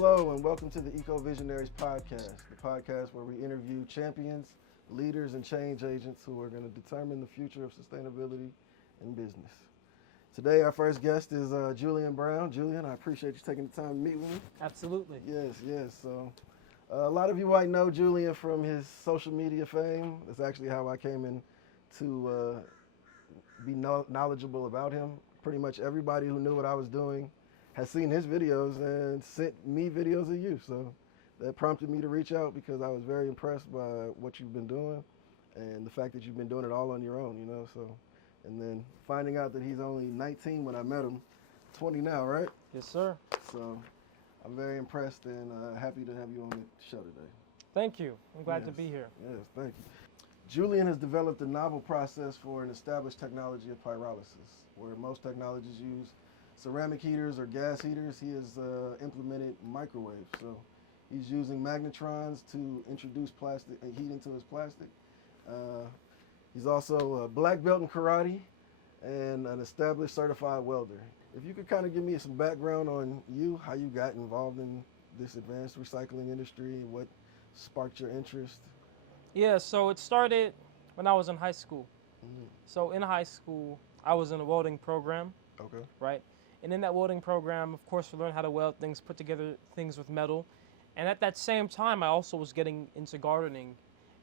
hello, and welcome to the EcoVisionaries podcast, the podcast where we interview champions, leaders, and change agents who are going to determine the future of sustainability in business. Today, our first guest is Julian Brown. Julian, I appreciate you taking the time to meet with me. Absolutely. Yes. So, a lot of you might know Julian from his social media fame. That's actually how I came in to be knowledgeable about him. Pretty much everybody who knew what I was doing has seen his videos and sent me videos of you. So that prompted me to reach out because I was very impressed by what you've been doing and the fact that you've been doing it all on your own, So, and then finding out that he's only 19 when I met him, 20 now, right? Yes, sir. So I'm very impressed and happy to have you on the show today. Thank you. I'm glad to be here. Yes, thank you. Julian has developed a novel process for an established technology of pyrolysis, where most technologies use ceramic heaters or gas heaters. He has implemented microwaves. So he's using magnetrons to introduce plastic and heat into his plastic. He's also a black belt in karate and an established certified welder. If you could kind of give me some background on you, how you got involved in this advanced recycling industry, and what sparked your interest. Yeah, so it started when I was in high school. Mm-hmm. So in high school, I was in a welding program. Okay. Right? And in that welding program, of course, we learned how to weld things, put together things with metal. And at that same time, I also was getting into gardening.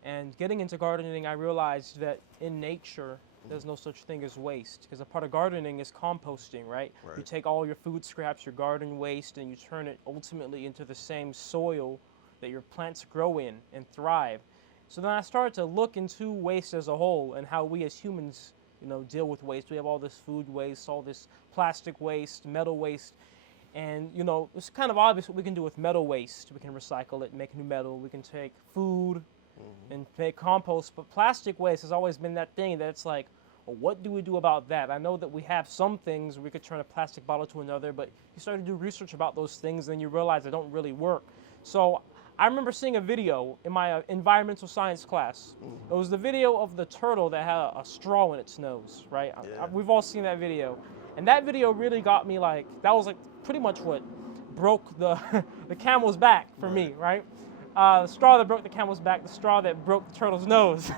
And getting into gardening, I realized that in nature, there's no such thing as waste. Because a part of gardening is composting, right? You take all your food scraps, your garden waste, and you turn it ultimately into the same soil that your plants grow in and thrive. So then I started to look into waste as a whole and how we as humans deal with waste. We have all this food waste, all this plastic waste, metal waste, and it's kind of obvious what we can do with metal waste. We can recycle it, make new metal. We can take food and make compost, but plastic waste has always been that thing that it's like, well, what do we do about that? I know that we have some things we could turn a plastic bottle to another, but you start to do research about those things and you realize they don't really work. So I remember seeing a video in my environmental science class. It was the video of the turtle that had a straw in its nose, right? Yeah. We've all seen that video. And that video really got me that was pretty much what broke the camel's back for me, right? The straw that broke the camel's back, the straw that broke the turtle's nose.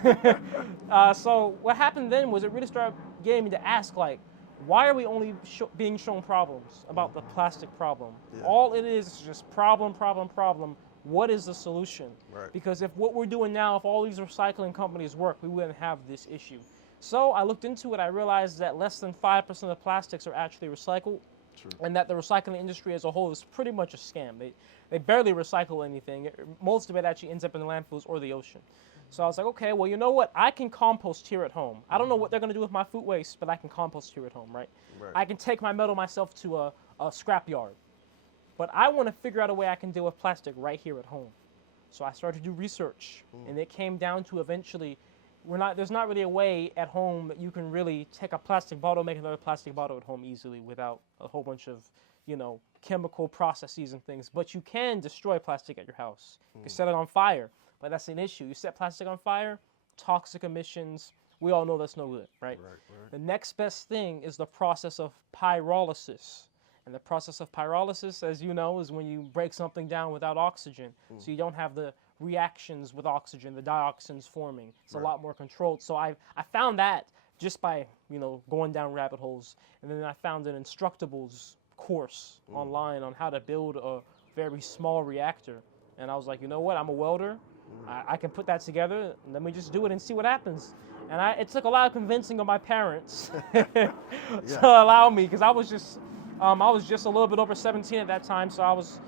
So what happened then was it really started getting me to ask, why are we only being shown problems about the plastic problem? Yeah. All it is just problem. What is the solution? Right. Because if what we're doing now, if all these recycling companies work, we wouldn't have this issue. So I looked into it. I realized that less than 5% of the plastics are actually recycled. True. And that the recycling industry as a whole is pretty much a scam. They barely recycle anything. Most of it actually ends up in the landfills or the ocean. So I was like, okay, well, you know what? I can compost here at home. I don't know what they're going to do with my food waste, but I can compost here at home, right? I can take my metal myself to a scrap yard. But I want to figure out a way I can deal with plastic right here at home. So I started to do research, and it came down to eventually, there's not really a way at home that you can really take a plastic bottle, make another plastic bottle at home easily without a whole bunch of, chemical processes and things. But you can destroy plastic at your house. You can set it on fire, but that's an issue. You set plastic on fire, toxic emissions. We all know that's no good, right? The next best thing is the process of pyrolysis. And the process of pyrolysis, as you know, is when you break something down without oxygen. So you don't have the reactions with oxygen, the dioxins forming. It's a lot more controlled. So I found that just by, going down rabbit holes. And then I found an Instructables course online on how to build a very small reactor. And I was like, you know what? I'm a welder. I can put that together. Let me just do it and see what happens. And it took a lot of convincing of my parents to allow me, because I was just a little bit over 17 at that time, so I was,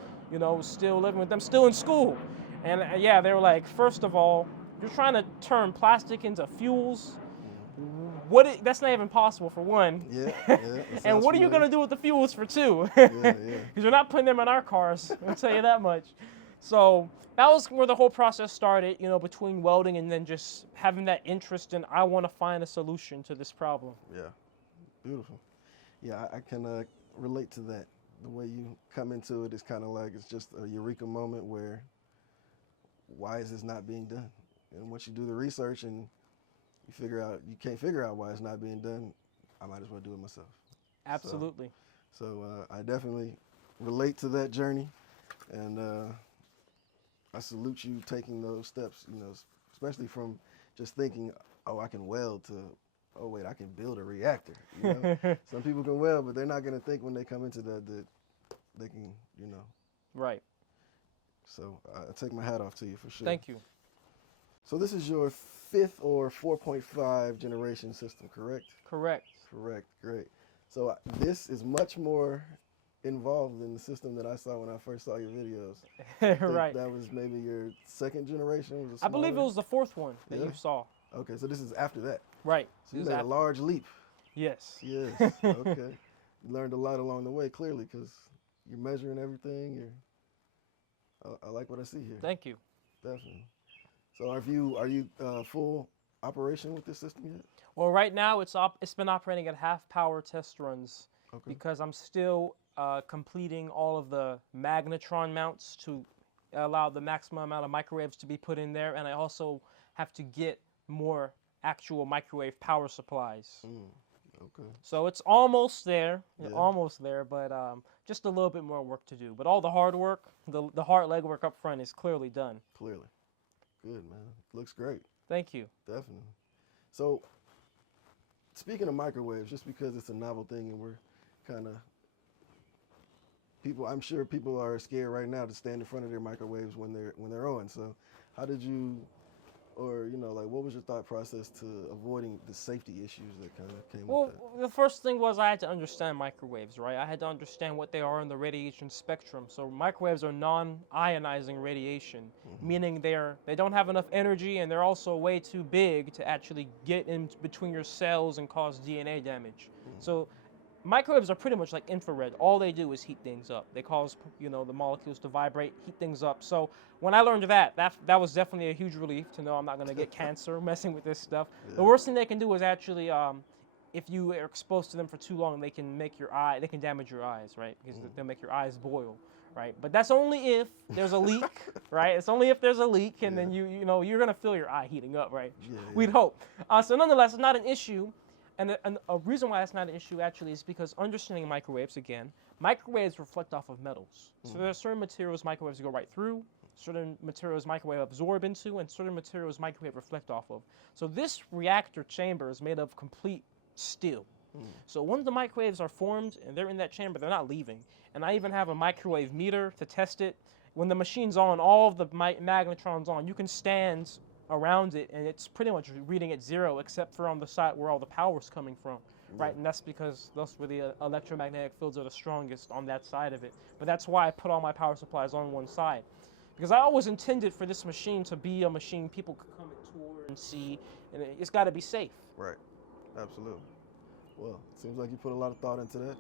still living with them, still in school. And they were like, first of all, you're trying to turn plastic into fuels. That's not even possible, for one. And what are you going to do with the fuels, for two? Because you're not putting them in our cars, I'll tell you that much. So that was where the whole process started, between welding and then just having that interest in, I want to find a solution to this problem. Yeah, beautiful. Yeah, I can relate to that. The way you come into it is kind of like it's just a eureka moment where, why is this not being done? And once you do the research and you can't figure out why it's not being done, I might as well do it myself. Absolutely. So I definitely relate to that journey. And I salute you taking those steps, you know, especially from just thinking, oh, I can weld to, oh, wait, I can build a reactor. You know, some people can weld, but they're not going to think when they come into that they can, you know. Right. So I take my hat off to you for sure. Thank you. So this is your 5th or 4.5 generation system, correct? Correct. Correct. Great. So this is much more involved in the system that I saw when I first saw your videos. Right. That was maybe your 2nd generation. Was it I believe it smaller? was the 4th one that Yeah? you saw. Okay, so this is after that. Right. So you This is made a after. large leap. Yes. Yes. Okay. You learned a lot along the way, clearly, because you're measuring everything. I like what I see here. Thank you. Definitely. So are you full operation with this system yet? Well, right now it's been operating at half power test runs Okay. because I'm still completing all of the magnetron mounts to allow the maximum amount of microwaves to be put in there, and I also have to get more actual microwave power supplies. Okay. So it's almost there, Yeah. but just a little bit more work to do. But all the hard work, the hard legwork up front is clearly done. Clearly. Good, man. Looks great. Thank you. Definitely. So, speaking of microwaves, just because it's a novel thing and we're kind of I'm sure people are scared right now to stand in front of their microwaves when they're on. So, how did you, or you know, like, what was your thought process to avoiding the safety issues that kind of came Well, with that? the first thing was I had to understand microwaves, right? I had to understand what they are in the radiation spectrum. So microwaves are non-ionizing radiation, meaning they don't have enough energy, and they're also way too big to actually get in between your cells and cause DNA damage. So microwaves are pretty much like infrared. All they do is heat things up. They cause, you know, the molecules to vibrate, heat things up. So when I learned that was definitely a huge relief to know I'm not going to get cancer messing with this stuff. Yeah. The worst thing they can do is actually, if you are exposed to them for too long, they can damage your eyes, right? Because they'll make your eyes boil, right? But that's only if there's a leak, right? It's only if there's a leak, and then you know you're gonna feel your eye heating up, right? Yeah. We'd hope. So nonetheless, it's not an issue. And a reason why it's not an issue actually is because understanding microwaves, again, microwaves reflect off of metals. So there are certain materials microwaves go right through, certain materials microwave absorb into, and certain materials microwave reflect off of. So this reactor chamber is made of complete steel. So once the microwaves are formed and they're in that chamber, they're not leaving. And I even have a microwave meter to test it. When the machine's on, all of the magnetrons on, you can stand around it, and it's pretty much reading at 0, except for on the side where all the power's coming from, right? And that's because that's where the electromagnetic fields are the strongest on that side of it. But that's why I put all my power supplies on one side, because I always intended for this machine to be a machine people could come and tour and see, and it's got to be safe. Right. Absolutely. Well, it seems like you put a lot of thought into that.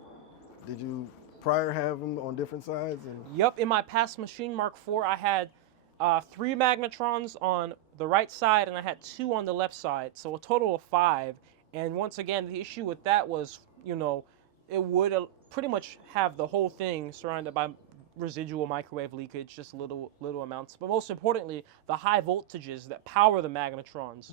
Did you prior have them on different sides? Yep. In my past machine Mark IV, I had 3 magnetrons on the right side, and I had 2 on the left side, so a total of 5. And once again, the issue with that was, you know, it would pretty much have the whole thing surrounded by residual microwave leakage, just little amounts. But most importantly, the high voltages that power the magnetrons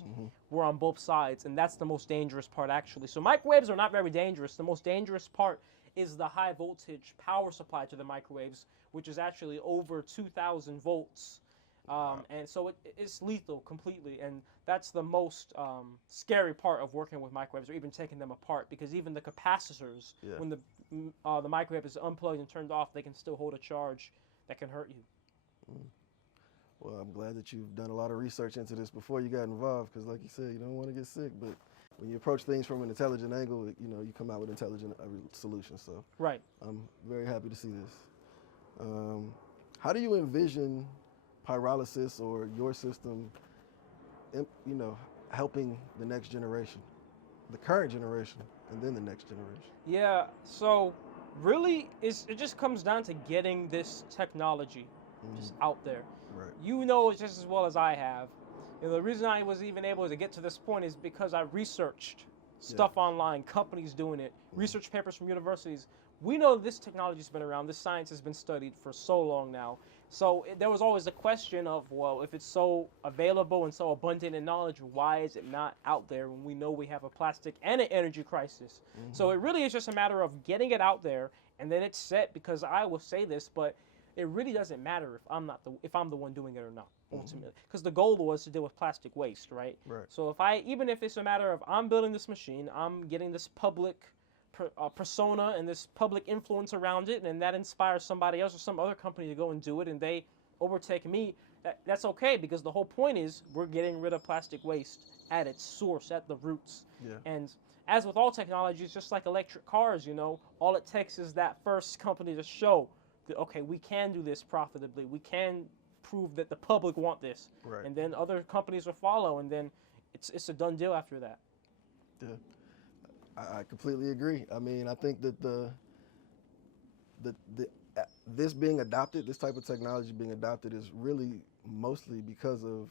were on both sides, and that's the most dangerous part, actually. So microwaves are not very dangerous. The most dangerous part is the high voltage power supply to the microwaves, which is actually over 2,000 volts. And so it's lethal completely, and that's the most scary part of working with microwaves, or even taking them apart, because even the capacitors, when the microwave is unplugged and turned off, they can still hold a charge that can hurt you. Well, I'm glad that you've done a lot of research into this before you got involved, because like you said, you don't want to get sick, but when you approach things from an intelligent angle, you know, you come out with intelligent solutions. So right. I'm very happy to see this. How do you envision pyrolysis or your system, you know, helping the next generation, the current generation, and then the next generation? Yeah, so really, it just comes down to getting this technology just out there. Right. You know it just as well as I have. You know, the reason I was even able to get to this point is because I researched stuff online, companies doing it, research papers from universities. We know this technology's been around, this science has been studied for so long now. So there was always the question of, well, if it's so available and so abundant in knowledge, why is it not out there when we know we have a plastic and an energy crisis? So it really is just a matter of getting it out there, and then it's set, because I will say this, but it really doesn't matter if I'm the one doing it or not ultimately, because the goal was to deal with plastic waste, right? Right. So even if it's a matter of I'm building this machine, I'm getting this public persona and this public influence around it, and that inspires somebody else or some other company to go and do it, and they overtake me. That's okay, because the whole point is we're getting rid of plastic waste at its source, at the roots. Yeah. And as with all technologies, just like electric cars, all it takes is that first company to show that, okay, we can do this profitably. We can prove that the public want this. Right. And then other companies will follow, and then it's a done deal after that. Yeah. I completely agree. I mean, I think that this being adopted, this type of technology being adopted, is really mostly because of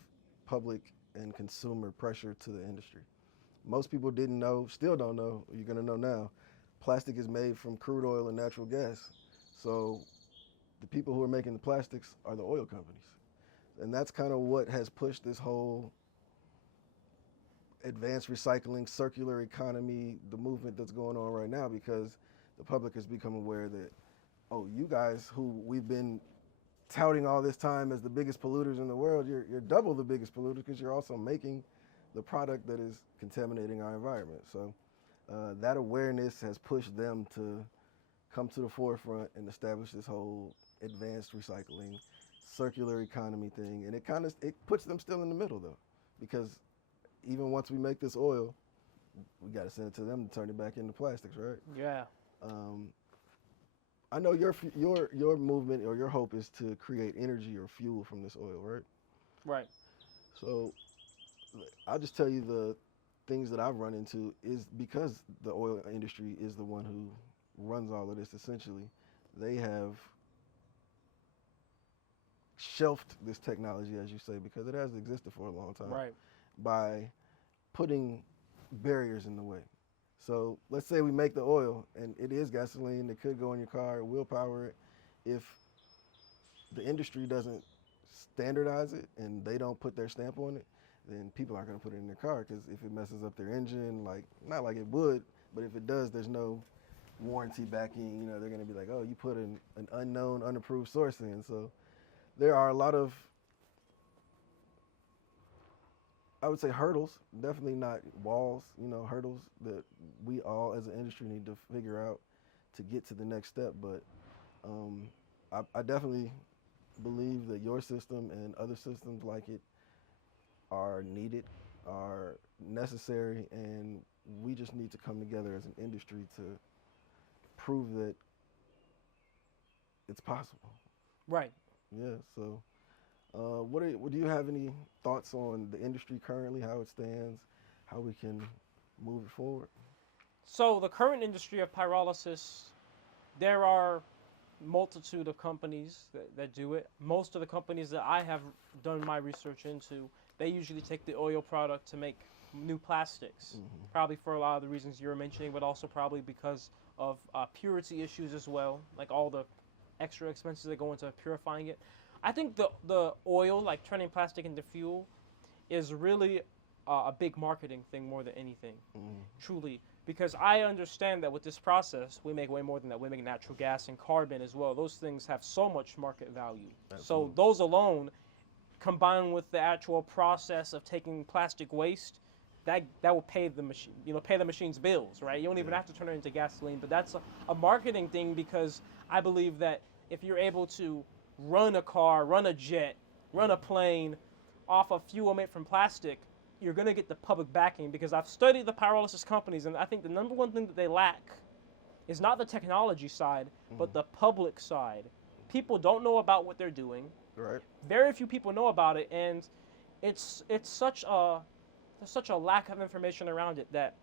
public and consumer pressure to the industry. Most people didn't know, still don't know, you're going to know now, plastic is made from crude oil and natural gas. So the people who are making the plastics are the oil companies. And that's kind of what has pushed this whole advanced recycling, circular economy, the movement that's going on right now, because the public has become aware that, oh, you guys who we've been touting all this time as the biggest polluters in the world, you're double the biggest polluters, because you're also making the product that is contaminating our environment. So that awareness has pushed them to come to the forefront and establish this whole advanced recycling, circular economy thing. And it puts them still in the middle, though, because even once we make this oil, we got to send it to them to turn it back into plastics, right? Yeah. I know your movement or your hope is to create energy or fuel from this oil, right? Right. So I'll just tell you the things that I've run into is because the oil industry is the one who runs all of this, essentially. They have shelved this technology, as you say, because it has existed for a long time. Right. By putting barriers in the way. So let's say we make the oil and it is gasoline, it could go in your car, it will power it. If the industry doesn't standardize it and they don't put their stamp on it, then people aren't going to put it in their car, because if it messes up their engine, not like it would, but if it does, there's no warranty backing. They're going to be like, oh, you put an unknown, unapproved source in. So there are a lot of, I would say, hurdles, definitely not walls, hurdles that we all as an industry need to figure out to get to the next step. But I definitely believe that your system and other systems like it are needed, are necessary, and we just need to come together as an industry to prove that it's possible. Right. Yeah, so do you have any thoughts on the industry currently, how it stands, how we can move it forward? So the current industry of pyrolysis, there are multitude of companies that do it. Most of the companies that I have done my research into, they usually take the oil product to make new plastics, probably for a lot of the reasons you were mentioning, but also probably because of purity issues as well, like all the extra expenses that go into purifying it. I think the oil, like turning plastic into fuel, is really a big marketing thing more than anything, truly. Because I understand that with this process, we make way more than that. We make natural gas and carbon as well. Those things have so much market value. Absolutely. So those alone, combined with the actual process of taking plastic waste, that will pay the machine, pay the machine's bills, right? You don't even have to turn it into gasoline. But that's a marketing thing, because I believe that if you're able to run a car, run a jet, run a plane off of fuel made from plastic, you're going to get the public backing. Because I've studied the pyrolysis companies, and I think the number one thing that they lack is not the technology side, but the public side. People don't know about what they're doing. Right. Very few people know about it, and it's such a lack of information around it that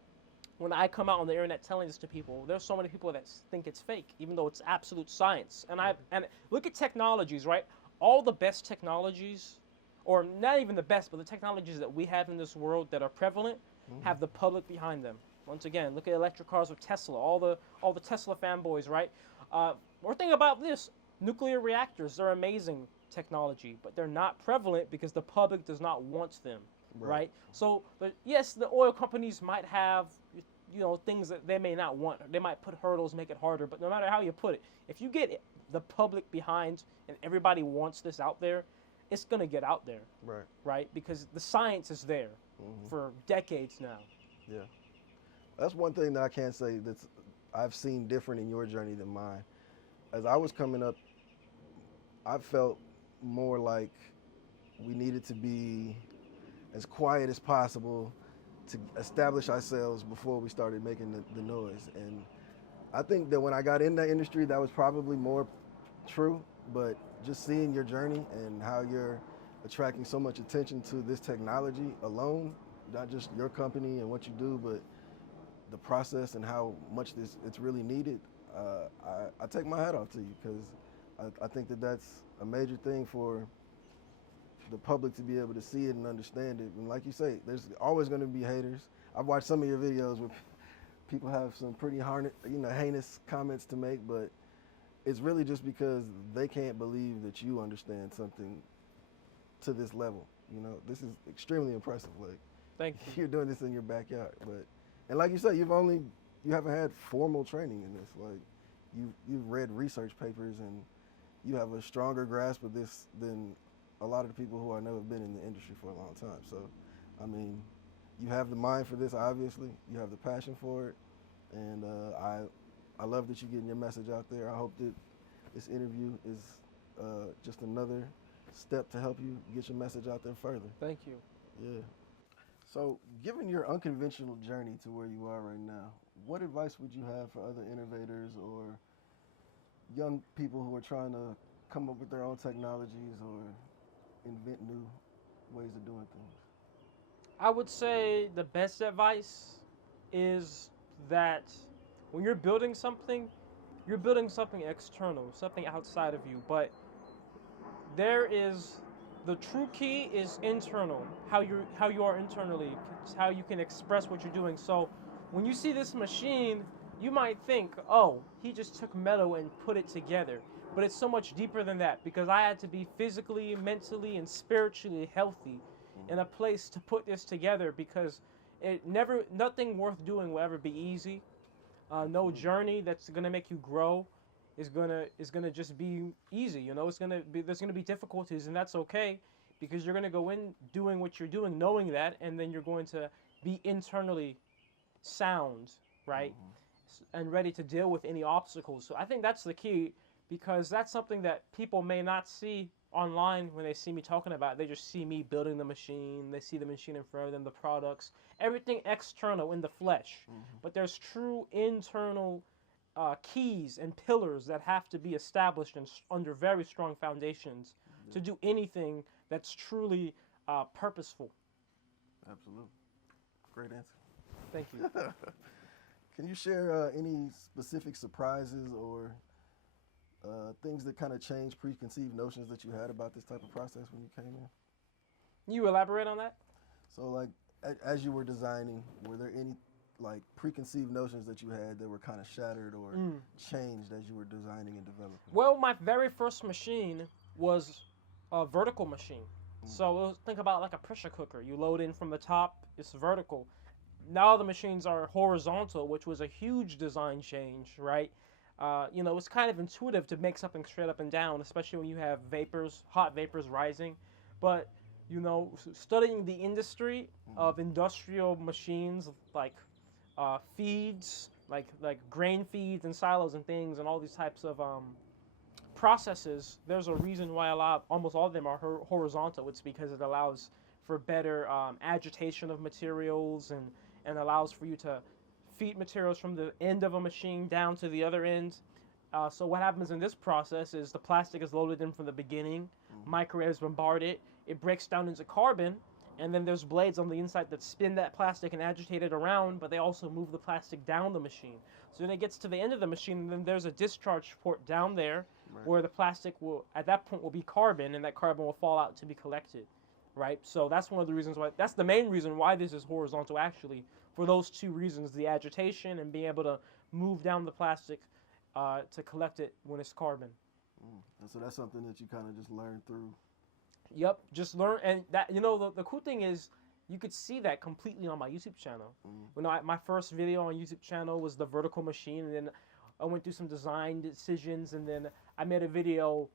when I come out on the internet telling this to people, there's so many people that think it's fake, even though it's absolute science. And look at technologies, right? All the best technologies, or not even the best, but the technologies that we have in this world that are prevalent, have the public behind them. Once again, look at electric cars with Tesla, all the Tesla fanboys, right? Or think about this: nuclear reactors. They're amazing technology, but they're not prevalent because the public does not want them, right? So yes, the oil companies might have things that they may not want. They might put hurdles, make it harder. But no matter how you put it, if you get the public behind and everybody wants this out there, it's gonna get out there, Right. right? Because the science is there for decades now. Yeah. That's one thing that I can say that's I've seen different in your journey than mine. As I was coming up, I felt more like we needed to be as quiet as possible to establish ourselves before we started making the noise. And I think that when I got in that industry, that was probably more true. But just seeing your journey and how you're attracting so much attention to this technology alone, not just your company and what you do, but the process and how much it's really needed, I take my hat off to you, because I think that that's a major thing for the public to be able to see it and understand it. And like you say, there's always going to be haters. I've watched some of your videos where people have some pretty heinous comments to make, but it's really just because they can't believe that you understand something to this level. This is extremely impressive. Like, Thank you. you're doing this in your backyard, and like you said, you haven't had formal training in this. Like, you've read research papers and you have a stronger grasp of this than a lot of the people who I know have been in the industry for a long time. So, I mean, you have the mind for this, obviously. You have the passion for it. And I love that you're getting your message out there. I hope that this interview is just another step to help you get your message out there further. Thank you. Yeah. So, given your unconventional journey to where you are right now, what advice would you have for other innovators or young people who are trying to come up with their own technologies or invent new ways of doing things? I would say the best advice is that when you're building something external, something outside of you. But the true key is internal, how you are internally, how you can express what you're doing. So when you see this machine, you might think, oh, he just took metal and put it together. But it's so much deeper than that, because I had to be physically, mentally, and spiritually healthy in a place to put this together, because nothing worth doing will ever be easy. No journey that's gonna make you grow is gonna just be easy. There's gonna be difficulties, and that's okay, because you're gonna go in doing what you're doing, knowing that, and then you're going to be internally sound, right, and ready to deal with any obstacles. So I think that's the key, because that's something that people may not see online when they see me talking about it. They just see me building the machine. They see the machine in front of them, the products, everything external in the flesh. But there's true internal keys and pillars that have to be established and under very strong foundations to do anything that's truly purposeful. Absolutely. Great answer. Thank you. Can you share any specific surprises or things that kind of changed preconceived notions that you had about this type of process when you came in? Can you elaborate on that? So, like, as you were designing, were there any like preconceived notions that you had that were kind of shattered or changed as you were designing and developing? Well, my very first machine was a vertical machine. So think about like a pressure cooker. You load in from the top, it's vertical. Now the machines are horizontal, which was a huge design change, right? It's kind of intuitive to make something straight up and down, especially when you have hot vapors rising. But, studying the industry of industrial machines like feeds, like grain feeds and silos and things, and all these types of processes, there's a reason why almost all of them are horizontal. It's because it allows for better agitation of materials and allows for you to feed materials from the end of a machine down to the other end. So what happens in this process is the plastic is loaded in from the beginning, microwaves bombard it, it breaks down into carbon, and then there's blades on the inside that spin that plastic and agitate it around, but they also move the plastic down the machine. So then it gets to the end of the machine, and then there's a discharge port down there where the plastic at that point will be carbon, and that carbon will fall out to be collected, right? So that's one of the reasons that's the main reason why this is horizontal, actually, for those two reasons, the agitation and being able to move down the plastic to collect it when it's carbon. And so that's something that you kind of just learned through. Yep, just learn. And that, the cool thing is you could see that completely on my YouTube channel. Mm. When my first video on YouTube channel was the vertical machine, and then I went through some design decisions, and then I made a video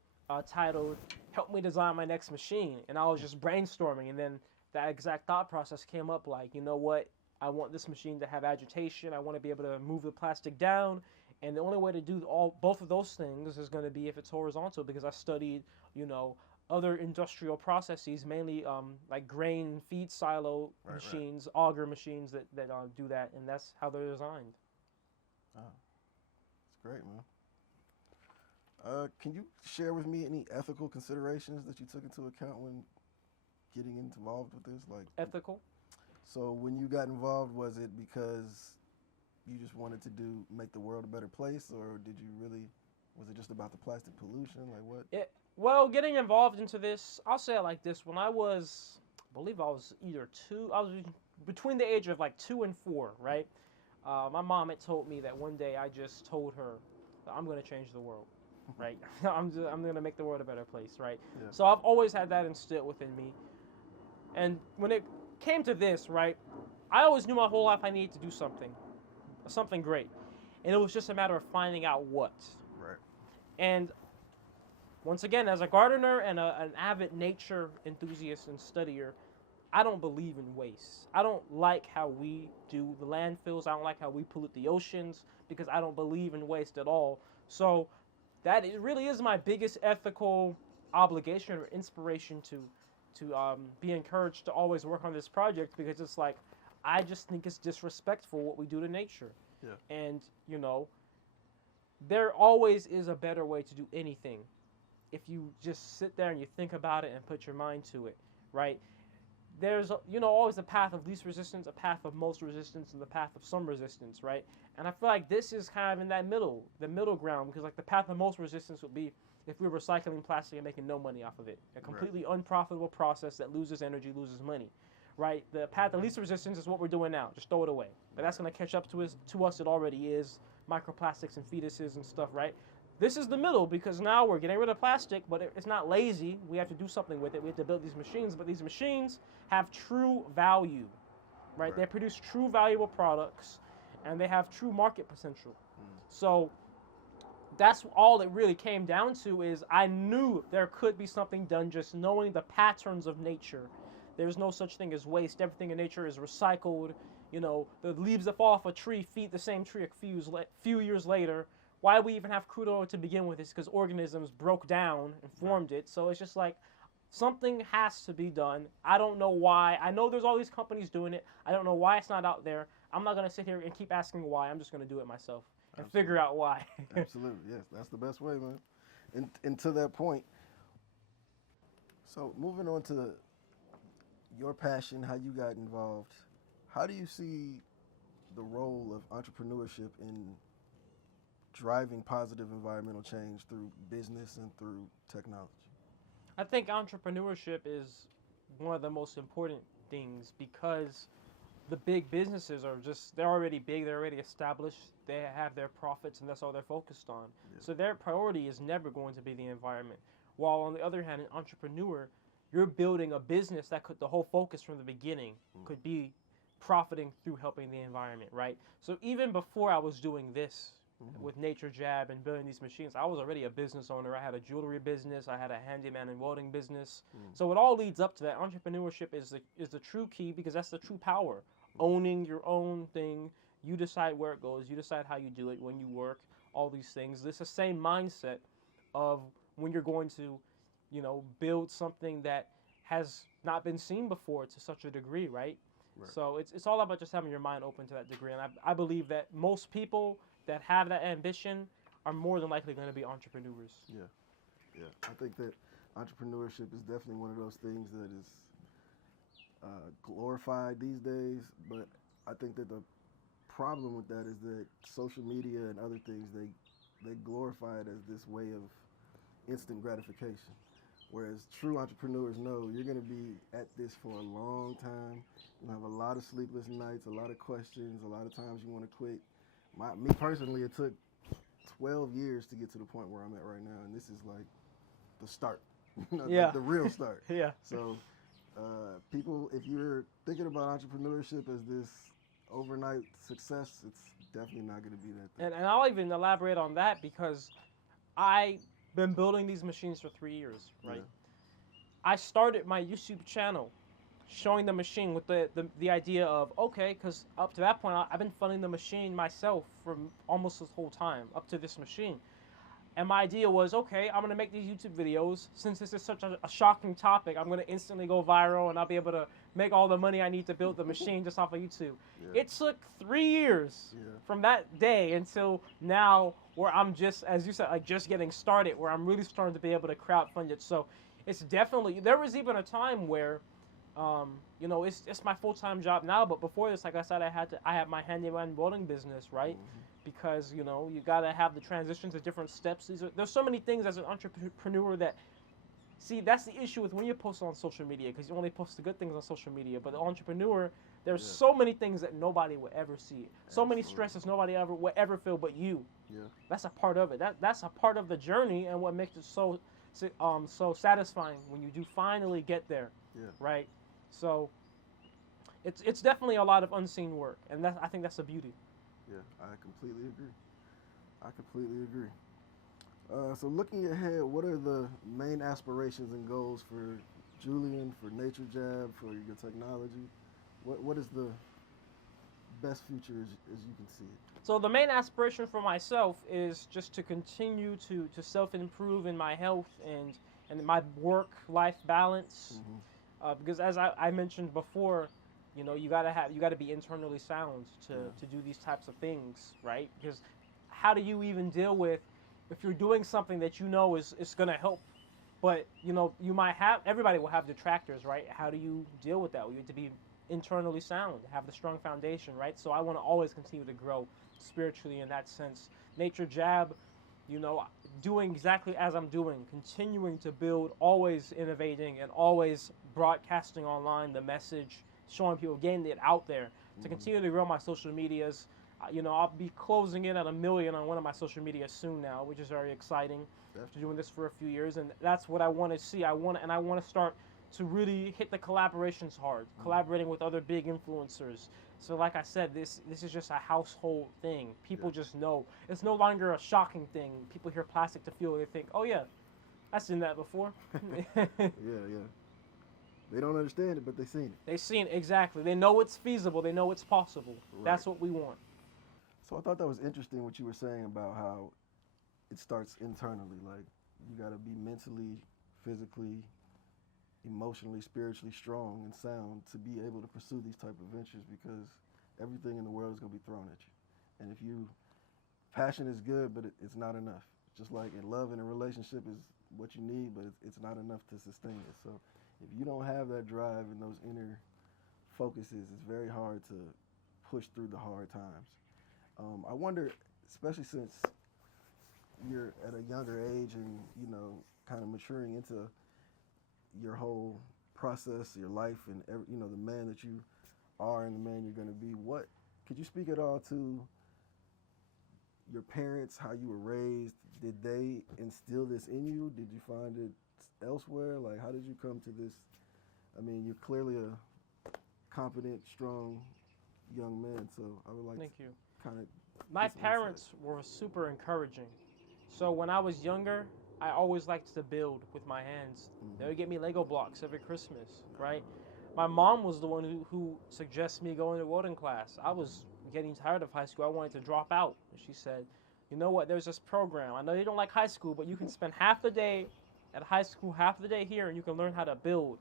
titled "Help Me Design My Next Machine," and I was just brainstorming, and then that exact thought process came up. Like, you know what? I want this machine to have agitation. I want to be able to move the plastic down, and the only way to do both of those things is going to be if it's horizontal, because I studied, other industrial processes, mainly like grain feed silo machines, auger machines that do that, and that's how they're designed. Oh, that's great, man. Can you share with me any ethical considerations that you took into account when getting involved with this? Like Ethical? So when you got involved, was it because you just wanted to make the world a better place, or was it just about the plastic pollution? Like what? Well, getting involved into this, I'll say it like this. When I believe I was I was between the age of like 2 and 4, right? My mom had told me that one day I just told her, I'm going to change the world, right? I'm going to make the world a better place, right? Yeah. So I've always had that instilled within me. And when it came to this, right, I always knew my whole life I needed to do something great. And it was just a matter of finding out what. Right. And once again, as a gardener and an avid nature enthusiast and studier, I don't believe in waste. I don't like how we do the landfills. I don't like how we pollute the oceans, because I don't believe in waste at all. So it really is my biggest ethical obligation or inspiration to be encouraged to always work on this project, because it's like, I just think it's disrespectful what we do to nature. Yeah. And, there always is a better way to do anything if you just sit there and you think about it and put your mind to it, right? There's, always a path of least resistance, a path of most resistance, and the path of some resistance, right? And I feel like this is kind of in that the middle ground, because like the path of most resistance would be if we were recycling plastic and making no money off of it. A completely unprofitable process that loses energy, loses money, right? The path of least resistance is what we're doing now. Just throw it away. But that's going to catch up to us. It already is. Microplastics and fetuses and stuff, right? This is the middle, because now we're getting rid of plastic, but it's not lazy. We have to do something with it. We have to build these machines, but these machines have true value, right? They produce true valuable products, and they have true market potential. So that's all it really came down to, is I knew there could be something done just knowing the patterns of nature. There's no such thing as waste. Everything in nature is recycled. The leaves that fall off a tree feed the same tree a few years later. Why we even have crude oil to begin with is because organisms broke down and formed it. So it's just like, something has to be done. I don't know why. I know there's all these companies doing it. I don't know why it's not out there. I'm not going to sit here and keep asking why. I'm just going to do it myself and figure out why. Absolutely, yes. That's the best way, man. And to that point, so moving on to your passion, how you got involved, how do you see the role of entrepreneurship in driving positive environmental change through business and through technology? I think entrepreneurship is one of the most important things, because the big businesses they're already big, they're already established, they have their profits, and that's all they're focused on. Yeah. So their priority is never going to be the environment. While on the other hand, an entrepreneur, you're building a business that the whole focus from the beginning could be profiting through helping the environment, right? So even before I was doing this, with Nature Jab and building these machines, I was already a business owner. I had a jewelry business. I had a handyman and welding business. So it all leads up to that. Entrepreneurship is the true key, because that's the true power. Owning your own thing. You decide where it goes. You decide how you do it, when you work, all these things. It's the same mindset of when you're going to, build something that has not been seen before to such a degree, right? So it's all about just having your mind open to that degree. And I believe that most people that have that ambition are more than likely going to be entrepreneurs. Yeah. I think that entrepreneurship is definitely one of those things that is glorified these days, but I think that the problem with that is that social media and other things, they glorify it as this way of instant gratification. Whereas true entrepreneurs know you're going to be at this for a long time. You'll have a lot of sleepless nights, a lot of questions, a lot of times you want to quit. Me personally, it took 12 years to get to the point where I'm at right now, and this is like the start, like the real start. Yeah. So People, if you're thinking about entrepreneurship as this overnight success, it's definitely not going to be that thing. And I'll even elaborate on that because I've been building these machines for 3 years, right? Yeah. I started my YouTube channel showing the machine with the idea of, okay, because up to that point, I've been funding the machine myself for almost this whole time, up to this machine. And my idea was, okay, I'm going to make these YouTube videos. Since this is such a shocking topic, I'm going to instantly go viral and I'll be able to make all the money I need to build the machine just off of YouTube. Yeah. It took 3 years from that day until now where I'm just, as you said, like just getting started, where I'm really starting to be able to crowdfund it. So it's definitely, there was even a time where, you know, it's my full-time job now, but before this, like I said, I had my handyman welding business, right? Mm-hmm. Because, you know, you got to have the transitions to different steps. There's so many things as an entrepreneur that, see, that's the issue with when you post on social media, because you only post the good things on social media. But the entrepreneur, there's so many things that nobody will ever see. So many stresses nobody will ever feel but you. Yeah. That's a part of it. That's a part of the journey and what makes it so satisfying when you do finally get there. Yeah. Right? So it's definitely a lot of unseen work, and I think that's the beauty. Yeah, I completely agree. So looking ahead, what are the main aspirations and goals for Julian, for Nature Jab, for your technology? What is the best future as you can see it? So the main aspiration for myself is just to continue to self-improve in my health and my work-life balance. Mm-hmm. Because as I mentioned before, you know, you gotta be internally sound to do these types of things, right? Because how do you even deal with if you're doing something that you know is gonna help, but you know everybody will have detractors, right? How do you deal with that? You have to be internally sound, have the strong foundation, right? So I want to always continue to grow spiritually in that sense. Nature Jab, you know, doing exactly as I'm doing, continuing to build, always innovating, and always broadcasting online the message, showing people, getting it out there, to continue to grow my social medias. You know, I'll be closing in at 1 million on one of my social medias soon now, which is very exciting. After doing this for a few years, and that's what I want to see. I want to start to really hit the collaborations hard, collaborating with other big influencers. So like I said, this is just a household thing. People just know. It's no longer a shocking thing. People hear plastic to fuel, they think, oh yeah, I've seen that before. Yeah. They don't understand it, but they've seen it. They've seen it, exactly. They know it's feasible. They know it's possible. Right. That's what we want. So I thought that was interesting what you were saying about how it starts internally. Like, you got to be mentally, physically, emotionally, spiritually strong and sound to be able to pursue these type of ventures, because everything in the world is going to be thrown at you. And if passion is good, but it's not enough. Just like in love and a relationship is what you need, but it's not enough to sustain it. So if you don't have that drive and those inner focuses, it's very hard to push through the hard times. I wonder, especially since you're at a younger age and, you know, kind of maturing into your whole process, your life, and you know, the man that you are and the man you're going to be. Could you speak at all to your parents, how you were raised? Did they instill this in you? Did you find it elsewhere? Like, how did you come to this? I mean, you're clearly a competent, strong young man, so I would like Thank you. kind of. My parents were super encouraging. So when I was younger, I always liked to build with my hands. They would get me Lego blocks every Christmas, right? My mom was the one who suggested me going to welding class. I was getting tired of high school. I wanted to drop out. And she said, you know what, there's this program. I know you don't like high school, but you can spend half the day at high school, half the day here, and you can learn how to build.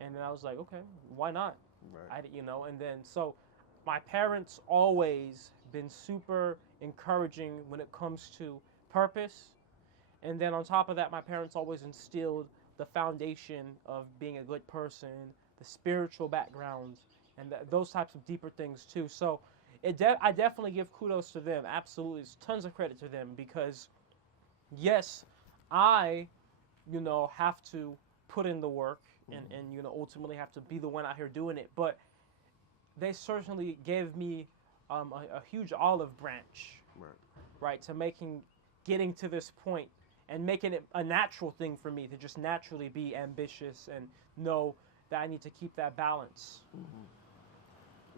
And then I was like, okay, why not? Right. You know, and then so my parents always been super encouraging when it comes to purpose. And then on top of that, my parents always instilled the foundation of being a good person, the spiritual background, and those types of deeper things too. So I definitely give kudos to them. Absolutely, it's tons of credit to them, because yes, I, you know, have to put in the work and you know, ultimately have to be the one out here doing it. But they certainly gave me a huge olive branch, right, to getting to this point and making it a natural thing for me to just naturally be ambitious and know that I need to keep that balance.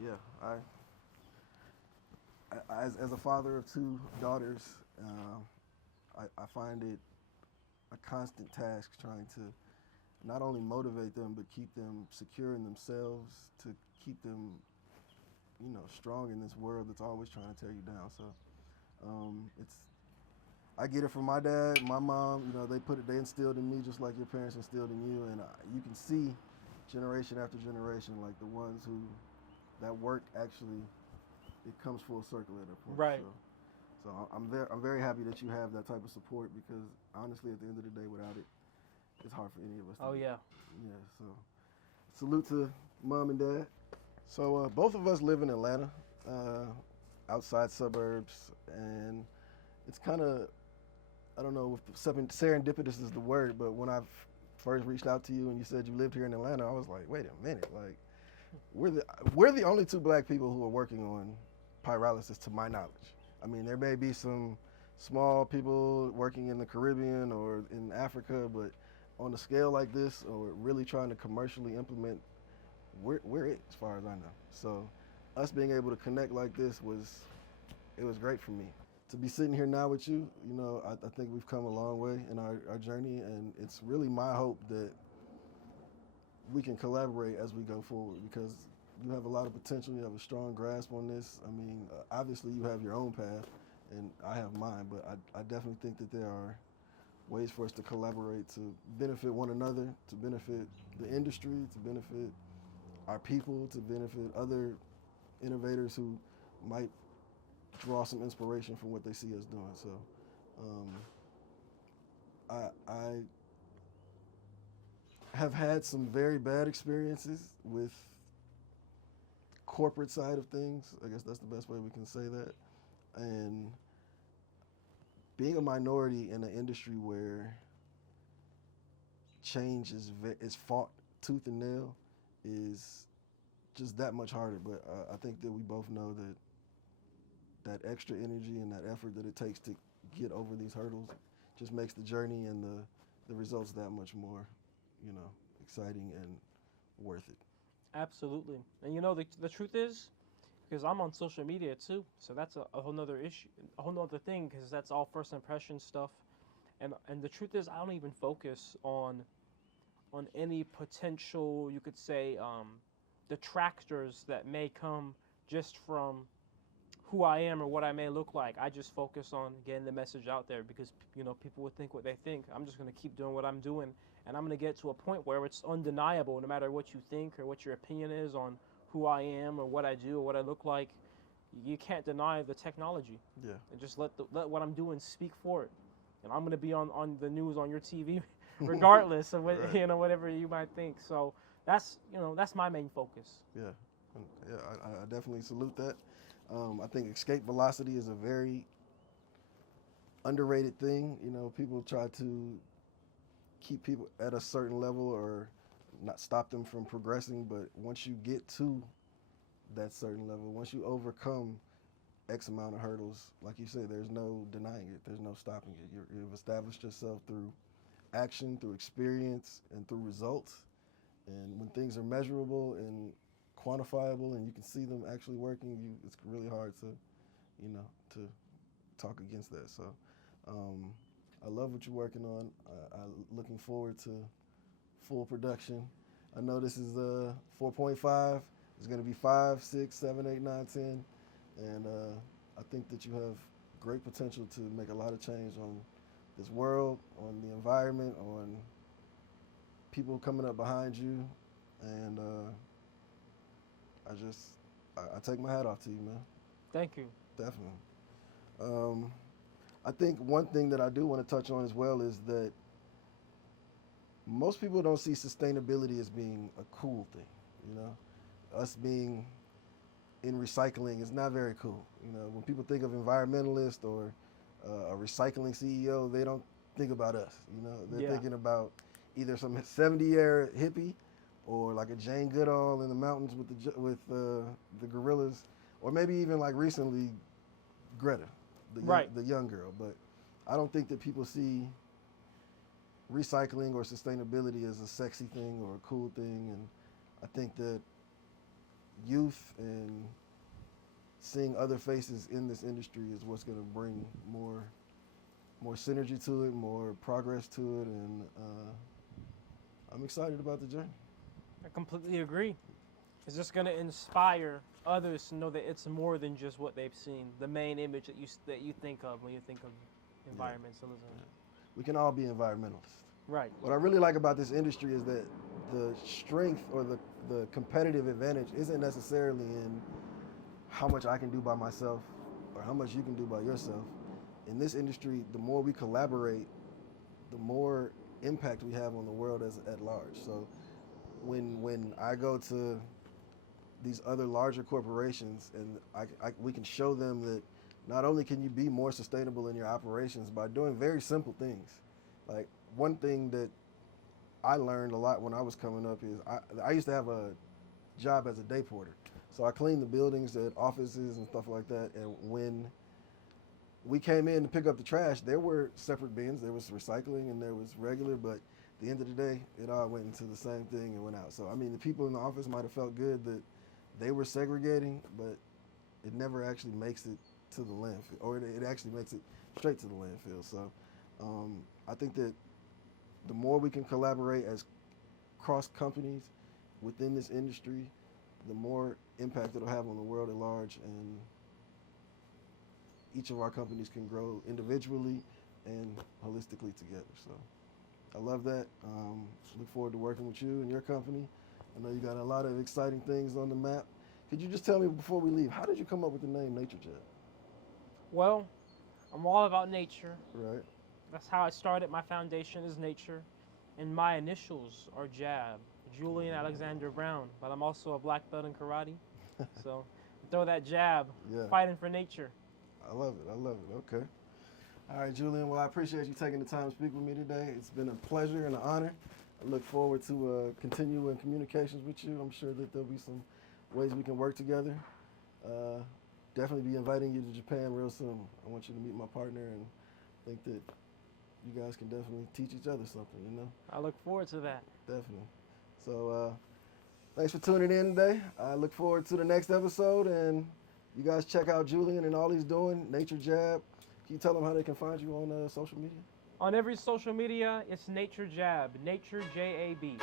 Yeah, as a father of two daughters, I find it a constant task trying to not only motivate them but keep them secure in themselves, to keep them, strong in this world that's always trying to tear you down. So I get it from my dad, my mom. They instilled in me just like your parents instilled in you, and you can see generation after generation, like the ones who that work actually, it comes full circle at a point. Right. So I'm very happy that you have that type of support, because honestly, at the end of the day, without it, it's hard for any of us. Oh yeah. Yeah. So salute to mom and dad. So both of us live in Atlanta, outside suburbs, and it's kind of, I don't know if serendipitous is the word, but when I first reached out to you and you said you lived here in Atlanta, I was like, wait a minute, like we're the only two black people who are working on pyrolysis, to my knowledge. I mean, there may be some small people working in the Caribbean or in Africa, but on a scale like this, or really trying to commercially implement, we're it, as far as I know. So us being able to connect like this was great for me. To be sitting here now with you, I think we've come a long way in our journey, and it's really my hope that we can collaborate as we go forward, because you have a lot of potential, you have a strong grasp on this. I mean, obviously you have your own path, and I have mine, but I definitely think that there are ways for us to collaborate to benefit one another, to benefit the industry, to benefit our people, to benefit other innovators who might draw some inspiration from what they see us doing. So I have had some very bad experiences with corporate side of things. I guess that's the best way we can say that. And being a minority in an industry where change is fought tooth and nail is just that much harder. But I think that we both know that extra energy and that effort that it takes to get over these hurdles just makes the journey and the results that much more, exciting and worth it. Absolutely. And the truth is, because I'm on social media too, so that's a whole nother issue, a whole nother thing, because that's all first impression stuff. And the truth is, I don't even focus on any potential, you could say, detractors that may come just from who I am or what I may look like. I just focus on getting the message out there, because people would think what they think. I'm just going to keep doing what I'm doing, and I'm going to get to a point where it's undeniable, no matter what you think or what your opinion is on who I am or what I do or what I look like. You can't deny the technology. Yeah. And just let what I'm doing speak for it. And I'm going to be on the news, on your TV, regardless of what, Right. Whatever you might think. So that's my main focus. Yeah. Yeah, I definitely salute that. I think escape velocity is a very underrated thing. People try to keep people at a certain level or not stop them from progressing, but once you get to that certain level, once you overcome X amount of hurdles, like you said, there's no denying it, there's no stopping it. You've established yourself through action, through experience, and through results. And when things are measurable and quantifiable and you can see them actually working, it's really hard to talk against that. So I love what you're working on. I'm looking forward to full production. I know this is 4.5. It's going to be 5, 6, 7, 8, 9, 10. And I think that you have great potential to make a lot of change on this world, on the environment, on people coming up behind you. And I take my hat off to you, man. Thank you. Definitely. I think one thing that I do want to touch on as well is that most people don't see sustainability as being a cool thing. Us being in recycling is not very cool. When people think of environmentalist or a recycling CEO, they don't think about us. They're thinking about either some 70-year hippie or like a Jane Goodall in the mountains with the gorillas, or maybe even like recently Greta, the young girl. But I don't think that people see recycling or sustainability as a sexy thing or a cool thing. And I think that youth and seeing other faces in this industry is what's going to bring more synergy to it, more progress to it, and I'm excited about the journey. I completely agree. It's just going to inspire others to know that it's more than just what they've seen, the main image that you think of when you think of environmentalism. Yeah. We can all be environmentalists. Right. What I really like about this industry is that the strength or the competitive advantage isn't necessarily in how much I can do by myself or how much you can do by yourself. In this industry, the more we collaborate, the more impact we have on the world at large. So when I go to these other larger corporations and we can show them that not only can you be more sustainable in your operations by doing very simple things. Like one thing that I learned a lot when I was coming up is I used to have a job as a day porter. So I cleaned the buildings at offices and stuff like that. And when we came in to pick up the trash, there were separate bins. There was recycling and there was regular, but at the end of the day, it all went into the same thing and went out. So, I mean, the people in the office might have felt good that they were segregating, but it never actually makes it to the landfill, or it actually makes it straight to the landfill. So I think that the more we can collaborate as cross companies within this industry, the more impact it'll have on the world at large, and each of our companies can grow individually and holistically together. So I love that. Look forward to working with you and your company. I know you got a lot of exciting things on the map. Could you just tell me before we leave, how did you come up with the name NatureJab? Well, I'm all about nature. Right. That's how I started. My foundation is nature. And my initials are JAB, Julian Alexander Brown. But I'm also a black belt in karate. So throw that jab, fighting for nature. I love it. I love it. Okay. All right, Julian. Well, I appreciate you taking the time to speak with me today. It's been a pleasure and an honor. I look forward to continuing communications with you. I'm sure that there'll be some ways we can work together. Definitely be inviting you to Japan real soon. I want you to meet my partner, and think that you guys can definitely teach each other something, you know? I look forward to that. Definitely. So thanks for tuning in today. I look forward to the next episode, and you guys check out Julian and all he's doing, NatureJab. Can you tell them how they can find you on social media? On every social media, it's NatureJab, Nature J-A-B.